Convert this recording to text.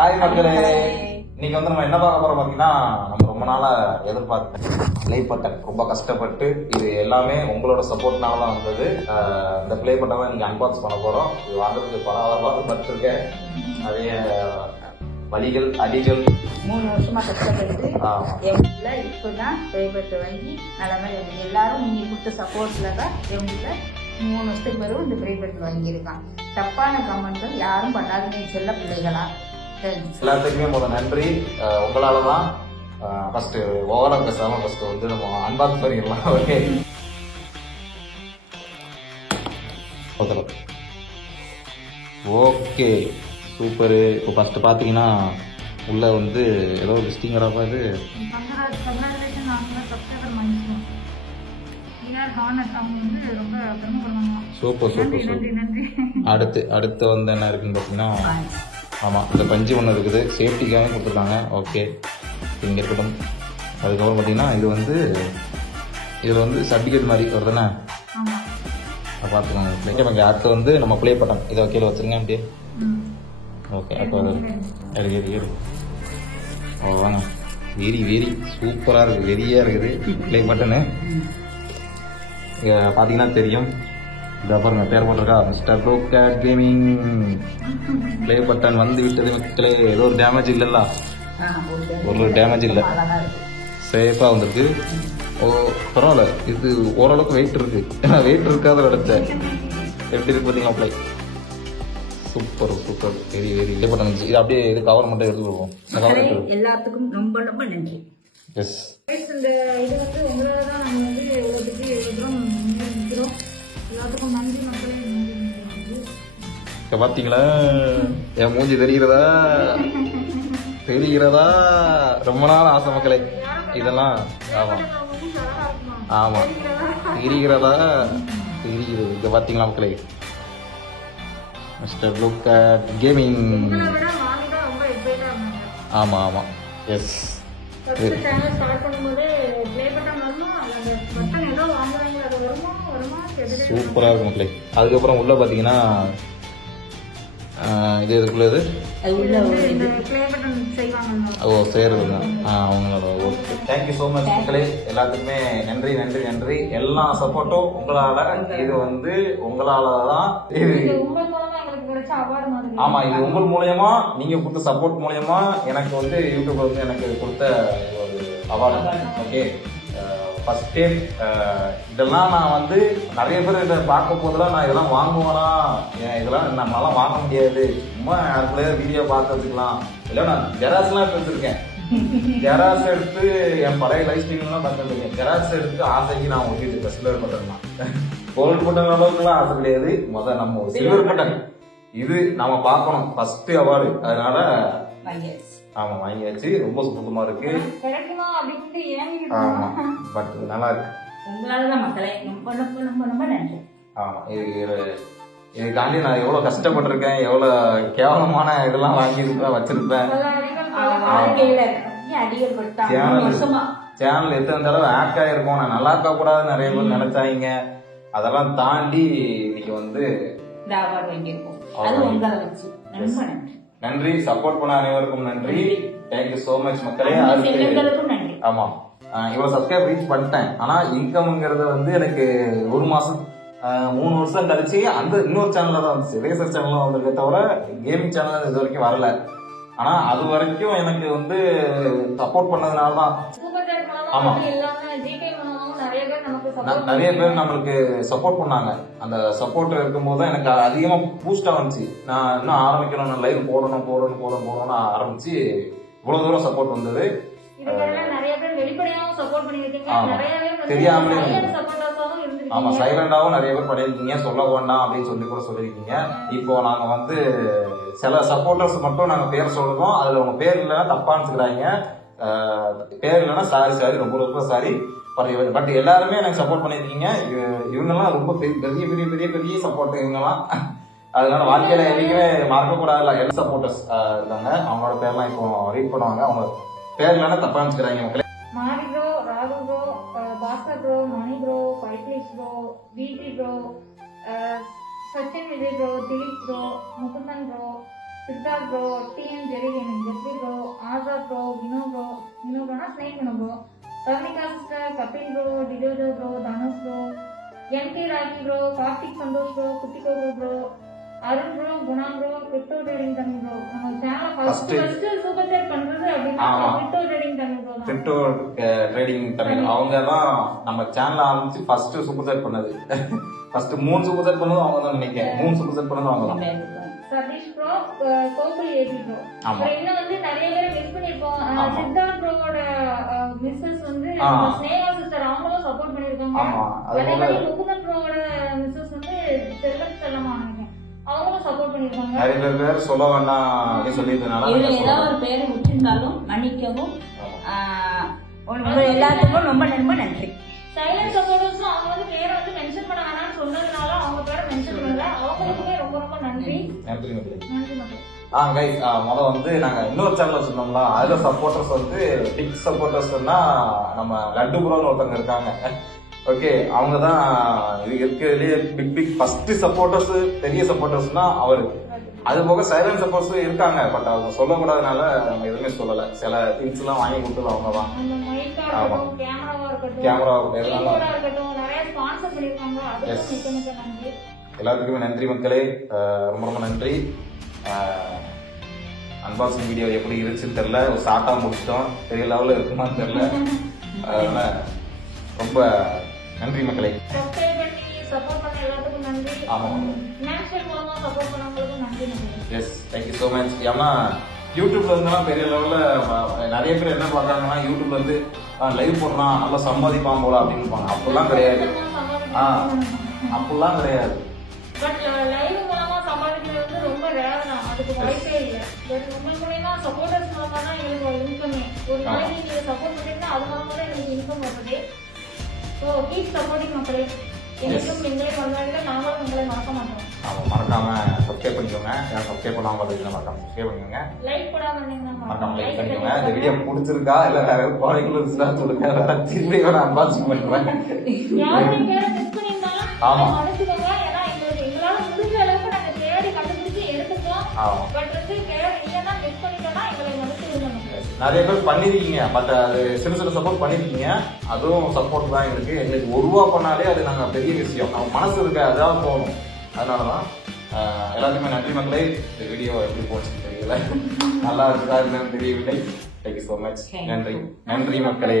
Hi மக்களே, இன்னைக்கு வந்து நம்ம என்ன பார்க்க போறோம் பாத்தீங்கன்னா, நம்ம ரொம்ப நாளா எதிர்பார்த்த பிளே பட்டன் ரொம்ப கஷ்டப்பட்டு இது எல்லாமே உங்களோட சப்போர்ட்னால தான் வந்தது. இந்த பிளே பட்டன் தான் நீங்க அன்பாக்ஸ் பண்ண போறோம். இது வாங்குறதுக்கு பரவாயில்ல பட்டிருக்கேன். நிறைய வலிகள் அடிகள் 3 வருஷமா கஷ்டப்பட்டு எவ்வளோ இப்போதான் பிரைவேட் வாங்கி நல்ல மாதிரி எல்லாரும் நீங்க கொடுத்த சப்போர்ட்ல தான் எவ்வளோ 3 வருஷத்துக்கு பிறகு இந்த பிரைவேட் வாங்கியிருக்கான். தப்பான கமெண்ட்கள் யாரும் பண்ணாதீங்க செல்ல பிள்ளைகளா. எல்லாத்துக்குமே முதல் நன்றி. உங்களால தான் ஃபர்ஸ்ட் ஓவரால் பேசாம ஃபர்ஸ்ட் வந்து நம்ம அன்பாக்ஸ் பண்ணிடலாம். Okay, okay super. இப்போ ஃபர்ஸ்ட் பார்த்தீங்கன்னா உள்ள வந்து ஏதோ ஒரு ஸ்டிங்கராக இது சூப்பர் சூப்பர் சூப்பர். அடுத்து வந்து என்ன இருக்குன்னு பார்த்தீங்கன்னா, ஆமாம் இந்த பஞ்சு ஒன்று இருக்குது, சேஃப்டிக்காக கொடுத்துருக்காங்க. ஓகே, இங்கே இருக்கட்டும். அதுக்கப்புறம் பார்த்தீங்கன்னா இதில் வந்து சர்டிஃபிகேட் மாதிரி வருதுண்ணே, பார்த்துக்கோங்க. அடுத்து வந்து நம்ம ப்ளே பட்டன் இதை கீழே வச்சுருங்க அப்படியே. ஓகே, அப்போ ஏறு ஓ வாங்க. வெரி சூப்பராக இருக்குது, வெரியாக இருக்குது ப்ளே பட்டனு. இங்கே பார்த்தீங்கன்னா தெரியும், இந்த பாருங்க பேர் போட்டிருக்கா, mister blue cat gaming. Play button வந்து விட்டது மக்களே. ஏதோ ஒரு டேமேஜ் இல்லைல்ல, ஒரு டேமேஜ் இல்லை, சேஃபாக வந்திருக்கு. ஓ பரவாயில்ல, இது ஓரளவுக்கு வெயிட் இருக்கு. வெயிட் இருக்காத இடத்த எப்படி இருக்கு பார்த்தீங்களா play. Super super, very play button. இது அப்படியே இது கவர் மட்டும் எடுத்துருவோம். எல்லாத்துக்கும் ரொம்ப ரொம்ப நன்றி. எஸ், இந்த இது வந்து உங்களால தான் நாங்கள் வந்து ஓட்டுக்கு எழுதுறோம். எல்லாத்துக்கும் நன்றி மக்களே. இப்போ பார்த்தீங்களா என் மூஞ்சி தெரிகிறதா? ரொம்ப நாள் ஆசை மக்களே இதெல்லாம். ஆமாம் ஆமாம், தெரிகிறது. இங்கே பார்த்தீங்களா மக்களே, மிஸ்டர் ப்ளூ கேட் கேமிங். ஆமாம் எஸ். சூப்பராக இருக்கும் மக்களே. அதுக்கப்புறம் உள்ள பார்த்தீங்கன்னா இது இதுக்குள்ளது ஓ சேருங்க அவங்களோட. ஓகே, தேங்க்யூ ஸோ மச் மக்களே. எல்லாத்துக்குமே நன்றி. எல்லா சப்போர்ட்டும் உங்களால. இது வந்து உங்களால தான். ஆமா, இது உங்கள் மூலியமா, நீங்க கொடுத்த சப்போர்ட் மூலியமா எனக்கு வந்து யூடியூப்ல வந்து எனக்கு கொடுத்த ஒரு அவார்டு. ஓகே, ஃபர்ஸ்ட் டைம் இதெல்லாம் நான் வந்து நிறைய பேர் இதை பார்க்க போதெல்லாம் நான் இதெல்லாம் வாங்குவேனா, இதெல்லாம் நம்மளால வாங்க முடியாது, சும்மா யாருக்குள்ளே வீடியோ பார்த்து வச்சுக்கலாம். இல்லை, நான் ஜெராக்ஸ்லாம் எடுத்து வச்சிருக்கேன். ஜெராக்ஸ் எடுத்து என் பழைய லைஃப் ஸ்டைல்லாம் பார்த்துருக்கேன். ஜெராக்ஸ் எடுத்து ஆசைக்கு நான் ஒட்டிட்டு சில்வர் பட்டன், கோல்டு பட்டன் அளவுக்குலாம் ஆசை கிடையாது. நம்ம சில்வர் பட்டன் இது நம்ம பார்க்கணும், ஃபர்ஸ்ட் அவார்டு. அதனால ஆமா வாங்கியாச்சு. ரொம்ப சுத்தமா இருக்கு. ஆமா, பட் நல்லா இருக்கு. ஆமா, இதுக்காண்டி நான் எவ்வளவு கஷ்டப்பட்டிருக்கேன், எவ்வளவு கேவலமான இதெல்லாம் வாங்கி வச்சிருப்பேன். சேனல் எத்தனை தடவை ஹேக் ஆயிருக்கும், நான் நல்லா இருக்க கூடாதுன்னு நிறைய பேர் நினைச்சாங்க. அதெல்லாம் தாண்டி இன்னைக்கு வந்து நன்றி. சப்போர்ட் பண்ண அனைவருக்கும் நன்றி. தேங்க்யூ சோ மச் மக்களே. ஆமா, இவ்வளவு சப்ஸ்கிரைப் ரீச் பண்ணிட்டேன். ஆனா இன்கம்ங்கிறது வந்து எனக்கு 1 மாசம் 3 வருஷம் கழிச்சு அந்த இன்னொரு சேனல்ல தான் வந்துச்சு. ரேசர் சேனல்ல வந்திருக்க தவிர கேமிங் சேனல் இது வரைக்கும் வரல. ஆனா அது வரைக்கும் எனக்கு வந்து சப்போர்ட் பண்ணதுனால தான். ஆமா, நிறைய பேர் நம்மளுக்கு சப்போர்ட் பண்ணாங்க. அந்த சப்போர்ட் இருக்கும்போது தான் எனக்கு அதிகமா பூஸ்டா வந்துச்சு. நான் இன்னும் ஆரம்பிக்கணும், லைவ் போடணும் ஆரம்பிச்சு இவ்வளவு தூரம் சப்போர்ட் வந்தது. தெரியாமலே ஆமா, சைலண்டாவும் நிறைய பேர் பண்ணிருக்கீங்க, சொல்ல வேண்டாம் அப்படின்னு சொல்லி கூட சொல்லிருக்கீங்க. இப்போ நாங்க வந்து சில சப்போர்ட்டர்ஸ் மட்டும் நாங்க பேர் சொல்லுவோம். அதுல உங்க பேர் இல்லைன்னா தப்பா நினைச்சுக்கிறாங்க. பேர் இல்லைன்னா சாரி, ரொம்ப சாரி. பட் எல்லாருமே எனக்கு சப்போர்ட் பண்ணிருக்கீங்க. இவங்கெல்லாம் ரொம்ப பெரிய சப்போர்ட் இவங்கெல்லாம். அதனால வாழ்க்கையில என்னைக்குமே மறக்க கூடாதுல. எல்லா சப்போர்ட்டர்ஸ் இருக்காங்க, அவங்களோட பேர்லாம் இப்போ ரீட் பண்ணுவாங்க. அவங்க பேர் இல்லைன்னா தப்பா நினைச்சுக்கிறாங்க மக்களே. மாரி ப்ரோ, ராகுல் bro, Bhaskar bro, Mani bro, பைட்லிஸ் ப்ரோ, விடி bro, Sachin Vijay bro, Dilip bro, Mukundan bro, Siddharth bro, TN Jerry MD Rocky bro, Karthik Santhosh bro, Kutti Goku bro, Arun bro, Guna bro, crypto trading Tamil bro. நம்ம சேனல் ஃபர்ஸ்ட் சூப்பர் சேட் பண்றது அப்படின்னா crypto trading Tamil bro. Crypto trading Tamil அவங்க தான் நம்ம channel ஆரம்பிச்சு first super chat பண்ணது. First 3 super chat பண்ணது அவங்க தான் நினைக்கிறேன். 3 சூப்பர் செட் பண்ணது அவங்க தான். Sathish bro, Gokul AB bro. இன்னும் வந்து நிறைய பேர் மிஸ் பண்ணிருப்போம். சித்தார்த் ப்ரோவோட மிஸ்ஸஸ் வந்து ஸ்னேகா சிஸ்டர் அவங்களும் சப்போர்ட் பண்ணிருக்காங்க. அதே மாதிரி முகுந்தன் ப்ரோவோட மிஸ்ஸஸ் வந்து செல்லமானாங்க, அவங்களும் சப்போர்ட் பண்ணிருக்காங்க. நிறைய பேர் சொல்ல வேண்டாம் அப்படின்னு சொல்லியிருந்தனால இதுல ஏதாவது ஒரு பேரை விட்டுருந்தாலும் மன்னிக்கவும். எல்லாத்துக்கும் ரொம்ப ரொம்ப நன்றி. சைலண்ட் சப்போர்ட்டர்ஸ் அவங்க வந்து பேரை வந்து மென்ஷன் பண்ண வேணாம்னு சொன்னதுனால அவங்க பேரை மென்ஷன் பண்ணல. அவங்களுக்குமே ரொம்ப ரொம்ப நன்றி. நன்றி மக்களே. நன்றி மக்களே. கைஸ், முதல்ல வந்து நாங்க இன்னொரு சேனல் சொன்னோம்ல, அதுல சப்போர்ட்டர்ஸ் வந்து பிக் சப்போர்ட்டர்ஸ்னா நம்ம லட்டு ப்ரோன்னு ஒருத்தவங்க இருக்காங்க. ஓகே, அவங்க தான் இது இருக்கிறதுலயே பிக் ஃபர்ஸ்ட் சப்போர்ட்டர்ஸ், பெரிய சப்போர்ட்டர்ஸ்னா அவரு. அது போக சைலண்ட் சப்போர்ட்ஸ் இருக்காங்க, பட் அவங்க சொல்லக்கூடாதனால நம்ம எதுவுமே சொல்லல. சில திங்ஸ் எல்லாம் வாங்கி கொடுத்தது அவங்க தான். கேமரா எல்லாத்துக்குமே நன்றி மக்களே, ரொம்ப ரொம்ப நன்றி. அன்பாக்சிங் வீடியோ எப்படி இருந்துச்சுன்னு தெரியல, ஒரு ஷார்ட்டா முடிச்சிட்டோம், பெரிய லெவலில் இருக்குமான்னு தெரியல. அதனால ரொம்ப நன்றி மக்களே. Yes, thank you so much. ஏன்னா யூடியூப்ல இருந்தெல்லாம் பெரிய லெவல்ல நிறைய பேர் என்ன பார்க்கறாங்கன்னா, யூடியூப்ல இருந்து லைவ் போடுறான் நல்லா சம்பாதிப்பான் போல அப்படின்னு இருப்பாங்க. அப்படிலாம் கிடையாது. அப்படிலாம் கிடையாது. பட் லைவ் மூலமா சம்பாதிக்கிறது வந்து ரொம்ப ரேர் தான், அதுக்கு வாய்ப்பே இல்லை. பட் உங்க மூலமா சப்போர்ட்டர்ஸ் மூலமா தான் எங்களுக்கு ஒரு இன்கமே. ஒரு நாளைக்கு நீங்க சப்போர்ட் பண்ணிட்டீங்கன்னா அது மூலமா தான் எங்களுக்கு இன்கம் வருது. ஸோ கீப் சப்போர்ட்டிங் மக்களே. எங்களுக்கும் எங்களை மறந்தாங்க, நாங்களும் உங்களை மறக்க மாட்டோம். மறக்காம சப்ஸ்கிரைப் பண்ணிக்கோங்க. சப்ஸ்கிரைப் பண்ணாம பார்த்தீங்கன்னா மறக்காம சப்ஸ்கிரைப் பண்ணிக்கோங்க. லைக் போடாம இருந்தீங்கன்னா மறக்காம லைக் பண்ணிக்கோங்க. இந்த வீடியோ பிடிச்சிருக்கா இல்ல வேற குறைகள் இருந்துச்சுன்னா சொல்லுங்க, வேற திரும்பி வேற அன்பாக்சிங் பண்ணுவேன். யாரும் பேரை மிஸ் பண்ணியிருந்தாலும் மன்னிச்சுக்கோங்க. ஏன்னா எங்களால முடிஞ்ச அளவுக்கு நாங்க தேடி கண்டுபிடிச்சு எடுத்துக்கோம். பட் வந்து பேர் இல்லைன்னா மிஸ் பண்ணிட்டோம்னா எங்களை மன்னிச்சு விடுங்க. நிறைய பேர் பண்ணிருக்கீங்க, பட் அது சிறு சிறு சப்போர்ட் பண்ணிருக்கீங்க. அதுவும் சப்போர்ட் தான் இருக்கு. எங்களுக்கு ₹1 பண்ணாலே அது நாங்க பெரிய விஷயம். நம்ம மனசு இருக்க அதான் போகணும். அதனாலதான் எல்லாத்துக்குமே நன்றி மக்களே. இந்த வீடியோ எப்படி போச்சுன்னு தெரியல, நல்லா இருக்கா இல்லைன்னு தெரியவில்லை. Thank you so much. நன்றி நன்றி மக்களே.